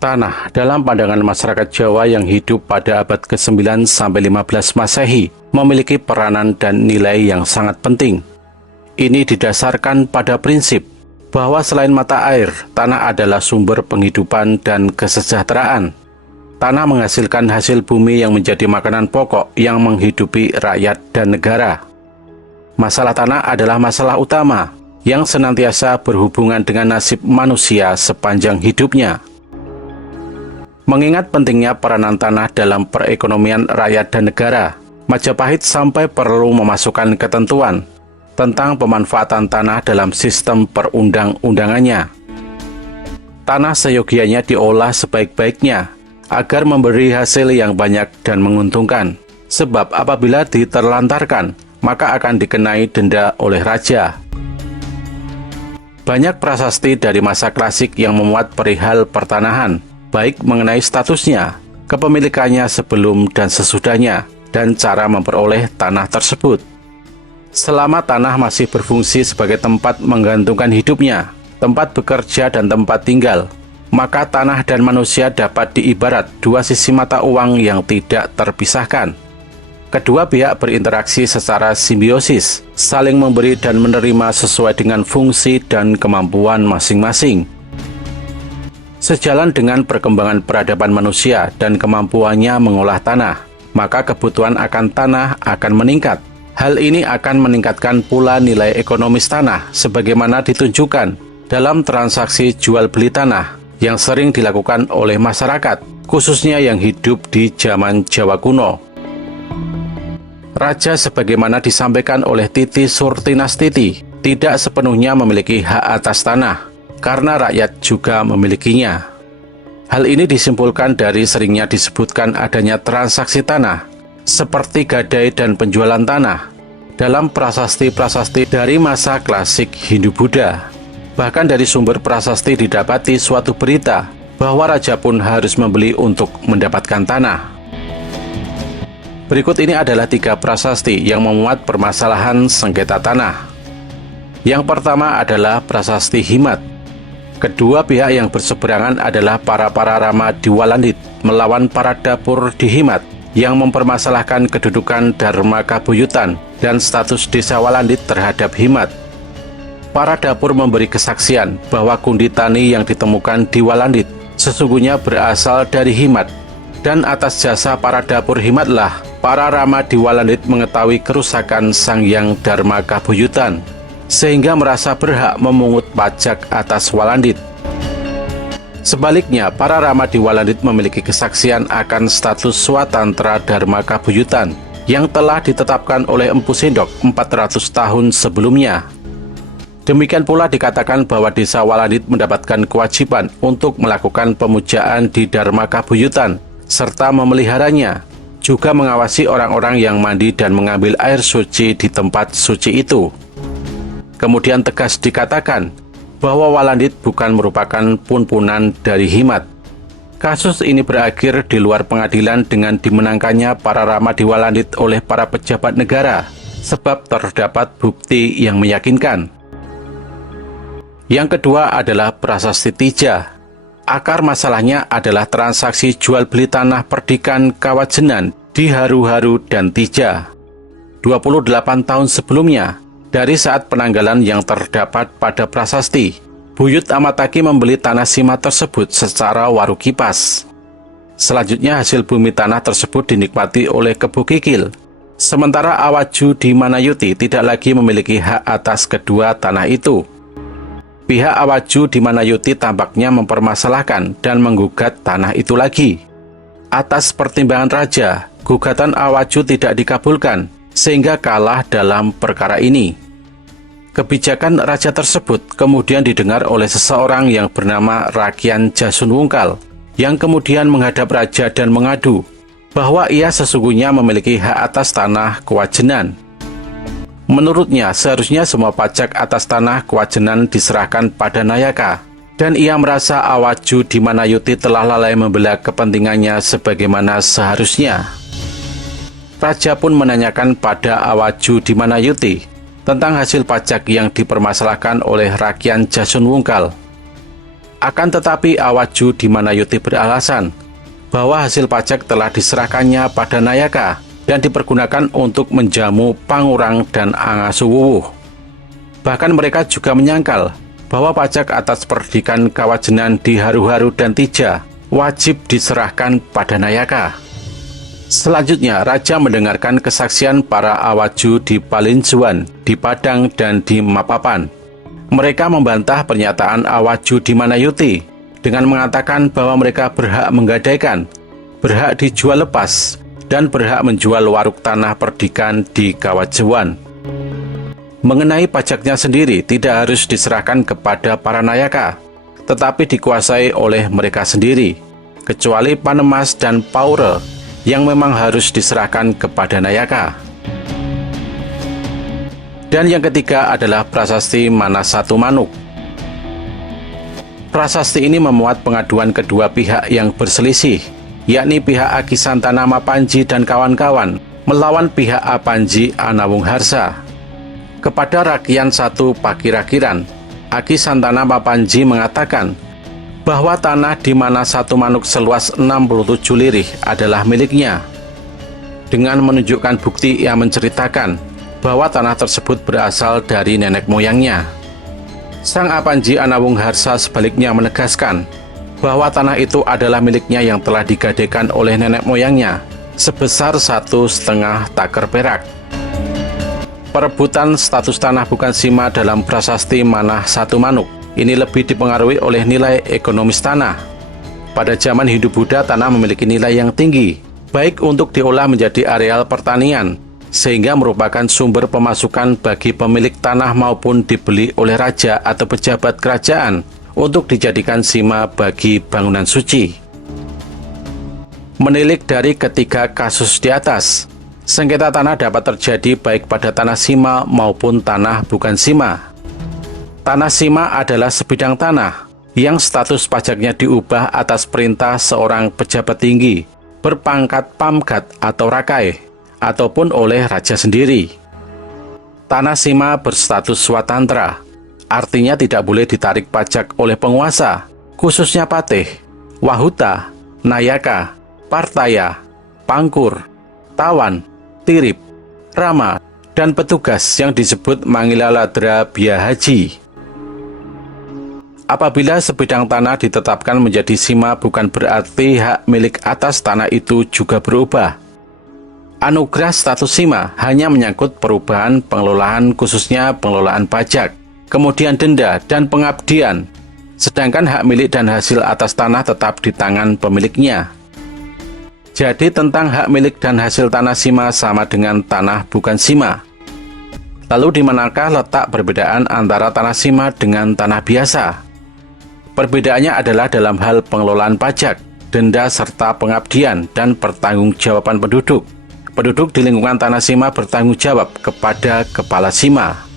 Tanah dalam pandangan masyarakat Jawa yang hidup pada abad ke-9 sampai 15 Masehi memiliki peranan dan nilai yang sangat penting. Ini didasarkan pada prinsip bahwa selain mata air, tanah adalah sumber penghidupan dan kesejahteraan. Tanah menghasilkan hasil bumi yang menjadi makanan pokok yang menghidupi rakyat dan negara. Masalah tanah adalah masalah utama yang senantiasa berhubungan dengan nasib manusia sepanjang hidupnya. Mengingat pentingnya peranan tanah dalam perekonomian rakyat dan negara, Majapahit sampai perlu memasukkan ketentuan tentang pemanfaatan tanah dalam sistem perundang-undangannya. Tanah seyogianya diolah sebaik-baiknya agar memberi hasil yang banyak dan menguntungkan, sebab apabila diterlantarkan, maka akan dikenai denda oleh raja. Banyak prasasti dari masa klasik yang memuat perihal pertanahan, baik mengenai statusnya, kepemilikannya sebelum dan sesudahnya, dan cara memperoleh tanah tersebut. Selama tanah masih berfungsi sebagai tempat menggantungkan hidupnya, tempat bekerja dan tempat tinggal, maka tanah dan manusia dapat diibarat dua sisi mata uang yang tidak terpisahkan. Kedua pihak berinteraksi secara simbiosis, saling memberi dan menerima sesuai dengan fungsi dan kemampuan masing-masing. Sejalan dengan perkembangan peradaban manusia dan kemampuannya mengolah tanah, maka kebutuhan akan tanah akan meningkat. Hal ini akan meningkatkan pula nilai ekonomis tanah sebagaimana ditunjukkan dalam transaksi jual beli tanah yang sering dilakukan oleh masyarakat, khususnya yang hidup di zaman Jawa kuno. Raja sebagaimana disampaikan oleh Titi Surtinastiti tidak sepenuhnya memiliki hak atas tanah, karena rakyat juga memilikinya. Hal ini disimpulkan dari seringnya disebutkan adanya transaksi tanah, seperti gadai dan penjualan tanah, dalam prasasti-prasasti dari masa klasik Hindu-Buddha. Bahkan dari sumber prasasti didapati suatu berita bahwa raja pun harus membeli untuk mendapatkan tanah. Berikut ini adalah 3 prasasti yang memuat permasalahan sengketa tanah. Yang pertama adalah prasasti Himat. Kedua pihak yang berseberangan adalah para rama di Walandit melawan para dapur di Himat yang mempermasalahkan kedudukan Dharma Kabuyutan dan status desa Walandit terhadap Himat. Para dapur memberi kesaksian bahwa kundi tani yang ditemukan di Walandit sesungguhnya berasal dari Himat, dan atas jasa para dapur Himatlah para rama di Walandit mengetahui kerusakan Sang Hyang Dharma Kabuyutan, sehingga merasa berhak memungut pajak atas Walandit. Sebaliknya, para rama di Walandit memiliki kesaksian akan status Swatantra Dharma Kabuyutan yang telah ditetapkan oleh Empu Sindok 400 tahun sebelumnya. Demikian pula dikatakan bahwa desa Walandit mendapatkan kewajiban untuk melakukan pemujaan di Dharma Kabuyutan serta memeliharanya, juga mengawasi orang-orang yang mandi dan mengambil air suci di tempat suci itu. Kemudian tegas dikatakan bahwa Walandit bukan merupakan punpunan dari Himat. Kasus ini berakhir di luar pengadilan dengan dimenangkannya para rama di Walandit oleh para pejabat negara, sebab terdapat bukti yang meyakinkan. Yang kedua adalah prasasti Tija. Akar masalahnya adalah transaksi jual beli tanah perdikan Kawajenan di Haru-Haru dan Tija. 28 tahun sebelumnya, dari saat penanggalan yang terdapat pada prasasti, Buyut Amataki membeli tanah Sima tersebut secara waru kipas. Selanjutnya hasil bumi tanah tersebut dinikmati oleh Kebu Kikil, sementara Awaju di Manayuti tidak lagi memiliki hak atas kedua tanah itu. Pihak Awaju di Manayuti tampaknya mempermasalahkan dan menggugat tanah itu lagi. Atas pertimbangan raja, gugatan Awaju tidak dikabulkan, sehingga kalah dalam perkara ini. Kebijakan raja tersebut kemudian didengar oleh seseorang yang bernama Rakyan Jasunwungkal, yang kemudian menghadap raja dan mengadu bahwa ia sesungguhnya memiliki hak atas tanah Kawajenan. Menurutnya, seharusnya semua pajak atas tanah Kawajenan diserahkan pada Nayaka, dan ia merasa Awaju di Manayuti telah lalai membela kepentingannya sebagaimana seharusnya. Raja pun menanyakan pada Awaju di Manayuti tentang hasil pajak yang dipermasalahkan oleh Rakyan Jasunwungkal. Akan tetapi Awaju di Manayuti beralasan bahwa hasil pajak telah diserahkannya pada Nayaka dan dipergunakan untuk menjamu Pangurang dan Angasuwuwuh. Bahkan mereka juga menyangkal bahwa pajak atas pendidikan kawajenan di Haru-Haru dan Tija wajib diserahkan pada Nayaka. Selanjutnya, Raja mendengarkan kesaksian para Awaju di Palinjuan, di Padang, dan di Mapapan. Mereka membantah pernyataan Awaju di Manayuti dengan mengatakan bahwa mereka berhak menggadaikan, berhak dijual lepas, dan berhak menjual waruk tanah perdikan di Kawajewan. Mengenai pajaknya sendiri tidak harus diserahkan kepada para Nayaka, tetapi dikuasai oleh mereka sendiri, kecuali Panemas dan Paure yang memang harus diserahkan kepada Nayaka. Dan yang ketiga adalah Prasasti Manasatu Manuk. Prasasti ini memuat pengaduan kedua pihak yang berselisih, yakni pihak Aki Santana Mapanji dan kawan-kawan melawan pihak Apanji Anawungharsa. Kepada Rakian 1 Pakirakiran, Aki Santana Mapanji mengatakan bahwa tanah di Manasatu Manuk seluas 67 lirih adalah miliknya. Dengan menunjukkan bukti, ia menceritakan bahwa tanah tersebut berasal dari nenek moyangnya. Sang Apanji Anawungharsa sebaliknya menegaskan bahwa tanah itu adalah miliknya yang telah digadaikan oleh nenek moyangnya sebesar 1,5 taker perak. Perebutan status tanah bukan sima dalam Prasasti Manasatu Manuk ini lebih dipengaruhi oleh nilai ekonomis tanah. Pada zaman Hindu Buddha, tanah memiliki nilai yang tinggi, baik untuk diolah menjadi areal pertanian, sehingga merupakan sumber pemasukan bagi pemilik tanah maupun dibeli oleh raja atau pejabat kerajaan untuk dijadikan sima bagi bangunan suci. Menilik dari ketiga kasus di atas, sengketa tanah dapat terjadi baik pada tanah sima maupun tanah bukan sima. Tanah sima adalah sebidang tanah yang status pajaknya diubah atas perintah seorang pejabat tinggi berpangkat pamgat atau rakai, ataupun oleh raja sendiri. Tanah sima berstatus swatantra, artinya tidak boleh ditarik pajak oleh penguasa, khususnya patih, wahuta, nayaka, partaya, pangkur, tawan, tirip, rama, dan petugas yang disebut Mangilaladra Biahaji. Apabila sebidang tanah ditetapkan menjadi sima, bukan berarti hak milik atas tanah itu juga berubah. Anugerah status sima hanya menyangkut perubahan pengelolaan, khususnya pengelolaan pajak, kemudian denda dan pengabdian, sedangkan hak milik dan hasil atas tanah tetap di tangan pemiliknya. Jadi tentang hak milik dan hasil tanah sima sama dengan tanah bukan sima. Lalu di manakah letak perbedaan antara tanah sima dengan tanah biasa? Perbedaannya adalah dalam hal pengelolaan pajak, denda serta pengabdian dan pertanggungjawaban penduduk. Penduduk di lingkungan tanah sima bertanggung jawab kepada kepala sima.